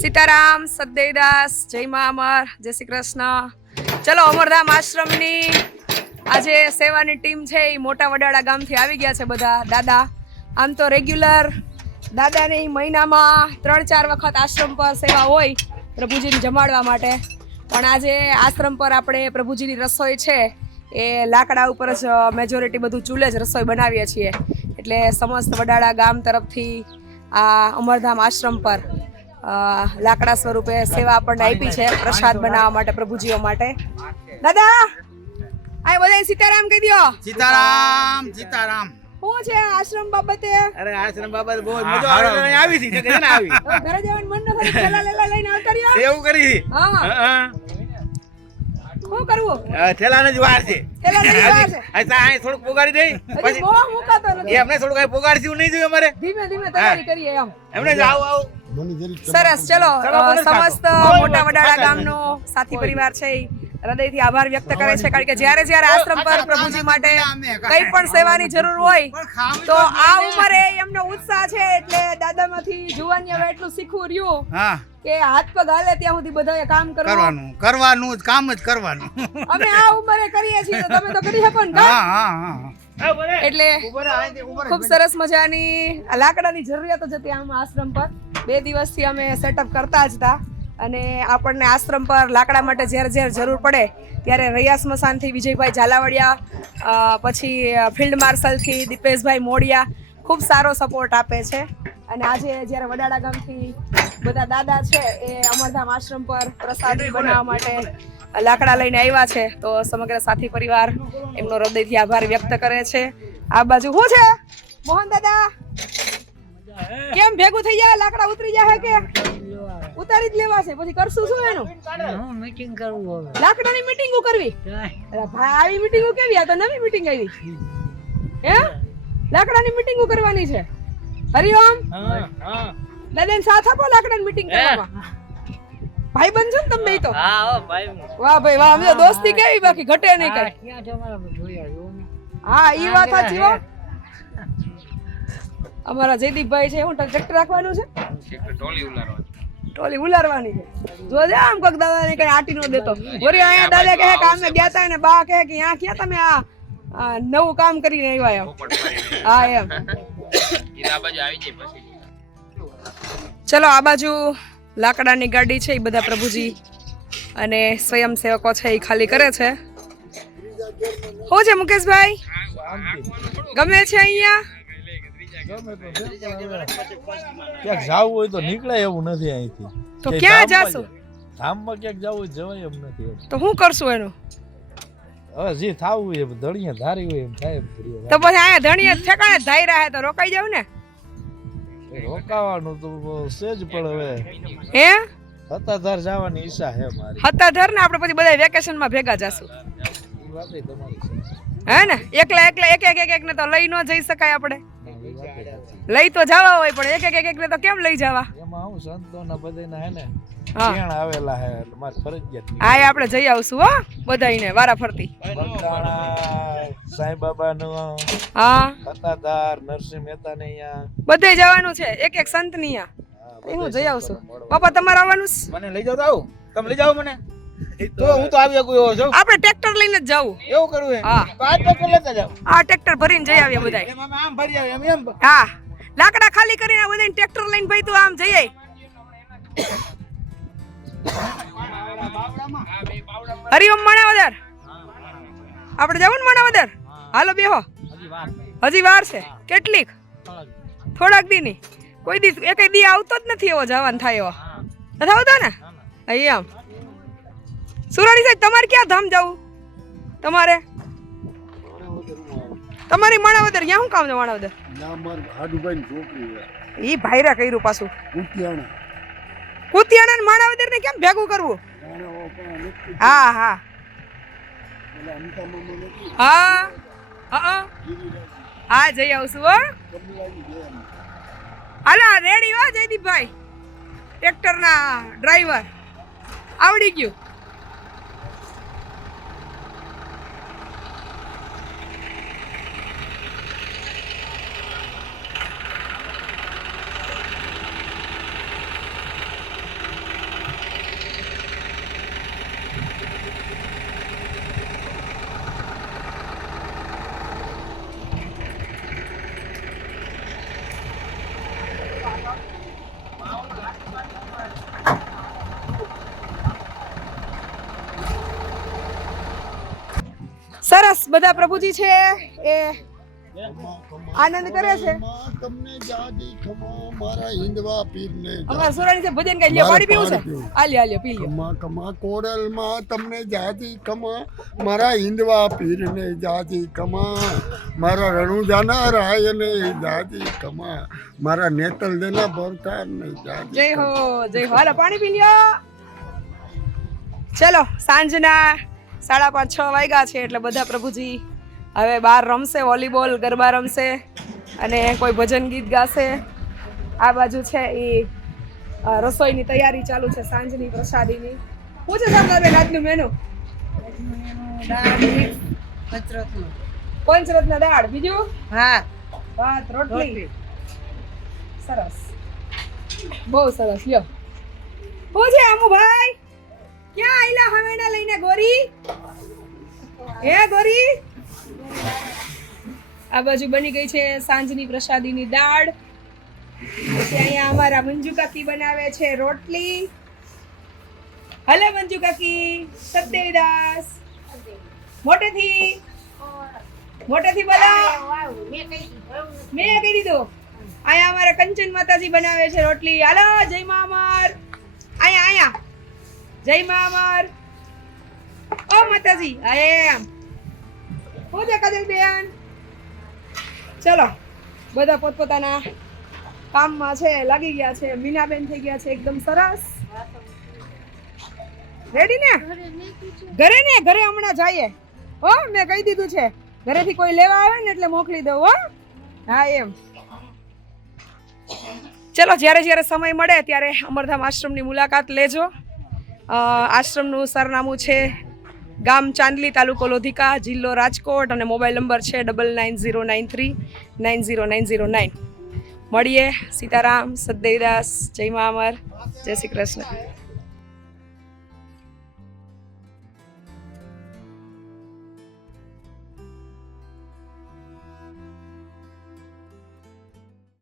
સીતારામ સદદેવદાસ જય મા અમર, જય શ્રી કૃષ્ણ. ચલો, અમરધામ આશ્રમની આજે સેવાની ટીમ છે એ મોટા વડાળા ગામથી આવી ગયા છે બધા દાદા. આમ તો રેગ્યુલર દાદાની મહિનામાં ત્રણ ચાર વખત આશ્રમ પર સેવા હોય પ્રભુજીને જમાડવા માટે. પણ આજે આશ્રમ પર આપણે પ્રભુજીની રસોઈ છે એ લાકડા ઉપર જ મેજોરિટી બધું ચૂલે જ રસોઈ બનાવીએ છીએ. એટલે સમસ્ત વડાળા ગામ તરફથી આ અમરધામ આશ્રમ પર લાકડા સ્વરૂપે સેવા આપણને આપી છે પ્રસાદ બનાવવા માટે પ્રભુજીઓ માટે. દાદા! આ બધા સીતારામ કહી દો સીતારામ સીતારામ. શું છે આશ્રમ બાબતે? અરે આશ્રમ બાબત બહુ મજા આવે આવી હતી કે ના આવી? ઘરે જવાનું મન ન કરે થેલા લેલા લઈને આવતા રહ્યો? એવું કરી. હા. હા શું કરવું? થેલાને જ વાર છે. થેલાને જ વાર છે. અહીં તો અહીં પોગાડી દઈ. પછી મોહ મુકાતો નથી. અમને થોડું કઈ પોગાડશું નહીં જોયું અમારે? ધીમે ધીમે તૈયારી કરીએ એમ. એમને જ આવું આવું. સરસ ચલો સમસ્ત મોટા વડાળા ગામનો સાથી પરિવાર છે હૃદયથી આભાર વ્યક્ત કરે છે કારણ કે જ્યારે જ્યારે આશ્રમ પર પ્રભુજી માટે કઈ પણ સેવાની જરૂર હોય તો આ ઉંમરે એમનો ઉત્સાહ છે એટલે દાદામાંથી જુવાની હવે એટલું શીખવું રહ્યું કે હાથ પગ હાલે ત્યાં સુધી બધાએ કામ કરવાનું કરવાનું જ કામ જ કરવાનું. અમે આ ઉંમરે કરીએ છીએ તો તમે તો કરી શકો ને હા હા હા. એટલે. ખૂબ સરસ મજાની લાકડાની જરૂરિયાત જ હતી આમ આશ્રમ પર. બે દિવસથી અમે સેટઅપ કરતા જ હતા અને આપણને આશ્રમ પર લાકડા માટે જ્યારે જ્યારે જરૂર પડે ત્યારે રૈયા સ્મશાનથી વિજયભાઈ ઝાલાવાડિયા પછી ફિલ્ડ માર્શલથી દીપેશભાઈ મોડિયા ખૂબ સારો સપોર્ટ આપે છે. અને આજે જ્યારે વડાળા ગામથી બધા દાદા છે એ અમરધામ આશ્રમ પર પ્રસાદ બનાવવા માટે લાકડા લઈને આવ્યા છે. તો સમગ્ર સાથી પરિવાર એમનો હૃદયથી આભાર વ્યક્ત કરે છે. આ બાજુ શું છે? મોહન દાદા. કેમ ભેગું થઈ જાય? લાકડા ઉતરી જાય કે? ઉતારી જ લેવા છે. પછી કરશું શું એનું? હું મીટિંગ કરવું હવે. લાકડાની મીટિંગો કરવી? અરે ભાઈ આવી મીટિંગો કેવી? આ તો નવી મીટિંગ આવી હે? લાકડાની મીટિંગો કરવાની છે. હરિઓમ દાદાને સાથ આપો લાકડાની મીટિંગ કરવામાં. ભાઈ બનજો ને તમે તો? હા ભાઈ વાહ ભાઈ વાહ અમે દોસ્તી કેવી બાકી? ઘટે નહીં કઈ. હા ઈ વાત સાચી હો. અમારા જયદીપભાઈ છે હું ટ્રેક્ટર રાખવાનું છે. ટોલી ઉલારવાની. છે. જોજે આમ કોક દાદાને કઈ આટી નો દેતો. ઓરી અહીંયા દાદા કહે કે અમે ગયા તા ને બા કહે કે અહીંયા ક્યાં તમે આ આ નવું કામ કરીને આવ્યા એમ. હા એમ. ચલો આ બાજુ લાકડાની ગાડી છે એ બધા પ્રભુજી અને સ્વયંસેવકો છે એ ખાલી કરે છે. શું છે મુકેશભાઈ? ગમે છે અહીંયા? ક્યાંક જવું હોય તો નીકળે એવું નથી અહીંથી. તો ક્યાં જાશો? ધામમાં ક્યાંક જવું હોય જવાય એમ નથી તો શું કરશું એનું? હવે જે થાવું હોય એમ ધણીએ ધારી હોય એમ થાય તો પછી અહીંયા ધણીએ ઠેકાણે ધાઈ રહ્યા તો રોકાઈ જાવ ને? રોકાવાનું તો સેજ પણ હવે. હે? હતાધર જવાની ઈચ્છા હે મારી. હતાધર ને આપણે પછી બધા વેકેશનમાં ભેગા જાશું. હે ને? એકલા એકલા એક એક એક ને તો લઈ ન જઈ શકાય આપણે. લઈ તો જવા હોય પણ એક એક એક એક ને તો કેમ લઈ જવા? એમાં હું સંતોના બધાયના હે ને હા. કેણ આવેલા હે એટલે ફરજિયાત હા આપણે જઈ આવશું હો બધાઈને વારા ફરતી. સાંઈ બાબા નું હા. સત્તાધાર નરસિંહ મહેતા ને અહીંયા. બધે જવાનું છે એક એક સંતની અહીંયા હું જઈ આવશું. પપ્પા તમારે આવવાનું? મને લઈ જાઓ તો આવું. તમે લઈ જાઓ મને. તો હું તો આવી શકું એવો છું. આપણે ટ્રેક્ટર લઈને જ જવું એવું કરવું હે? હા. તો આ ટ્રેક્ટર લેતા જાવ આ ટ્રેક્ટર ભરીને જઈ આવીએ બધાય. એમ આમ ભરી આવીએ એમ એમ? હા. લાકડા ખાલી કરીને આ બધાને ટ્રેક્ટર લઈને ભાઈ તું આમ જઈએ. હરિઓમ માણાવદર. આપણે જવું ને માણાવદર? હાલો બેહો. હજી વાર છે. કેટલીક? થોડાક દી ની. કોઈ દી એક દી આવતો જ નથી એવો જવાન થાય એવો. નથી આવતો ને? અહીંયા સુરાણી સાહેબ તમારે ક્યાં ધામ જવું? તમારે? તમારી માણાવદર ક્યાં શું કામ છે માણાવદર? ઈ ભાઈરા કર્યું પાછું. કુતિયાણા. ને માણાવદર ને કેમ ભેગું કરવું? હા હા. હા હા હા. જઈ આવશું હો. હાલો રેડી હો જયદીપભાઈ. ટ્રેક્ટરના ડ્રાઈવર. આવડી ગયું. બધા પ્રભુજી છે એ આનંદ કરે છે. તમને જાજી ખમા મારા હિંદવા પીરને અમારા સોરાણી છે ભજન ગાઈ લ્યો પાણી પીવું છે? આલ્યો આલ્યો પી લ્યો. ખમા ખમા કોરલમાં તમને જાજી ખમા મારા હિંદવા પીરને જાજી ખમા મારા રણુજાના રાયને જાજી ખમા મારા નેતલ દેના ભરતાને જાજી જય હો જય હો. હાલો પાણી પી લ્યો. ચલો સાંજના સાડા પાંચ છ વાગ્યા છે એટલે બધા પ્રભુજી હવે બહાર રમશે વોલીબોલ ગરબા રમશે અને કોઈ ભજન ગીત ગાશે. આ બાજુ છે એ રસોઈની તૈયારી ચાલુ છે સાંજની પ્રસાદીની. શું છે સાંભળા આજનું મેનુ પંચરત્ન દાળ. બીજું? હા. ભાત રોટલી. સરસ. બહુ સરસ લ્યો. પૂછે છે આમુ ભાઈ ક્યાં આયલા હવેડા લઈને ગોરી? હે ગોરી? આ બાજુ બની ગઈ છે સાંજની પ્રસાદીની દાળ. પછી અહીંયા અમારા મંજુ કાકી બનાવે છે રોટલી. હલે મંજુ કાકી સત્યદાસ મોટેથી? મોટેથી બોલો. મેં કહી દીધું. અહીંયા અમારા કંચન માતાજી બનાવે છે રોટલી. હાલો, જય મા અમાર. અહીંયા અહીંયા. જય મા અમર. ઓ માતાજી એમ. હું છે કદલ બેન. ચલો, બધા પોતપોતાના કામમાં છે, લાગી ગયા છે, મીનાબેન થઈ ગયા છે, એકદમ સરસ. રેડી ને? ઘરે ને? ઘરે હમણાં જઈએ. હો, મેં કહી દીધું છે, ઘરેથી કોઈ લેવા આવે ને એટલે મોકલી દઉં, હો. હા, એમ. ચલો, જ્યારે જ્યારે સમય મળે, ત્યારે અમરધામ આશ્રમની મુલાકાત લેજો. આશ્રમનું સરનામું છે ગામ ચાંદલી તાલુકો લોધિકા, જિલ્લો રાજકોટ અને મોબાઈલ નંબર છે double nine zero nine three nine zero nine zero nine. મળીએ. સીતારામ સદેવદાસ જય મા અમર. જય શ્રી કૃષ્ણ.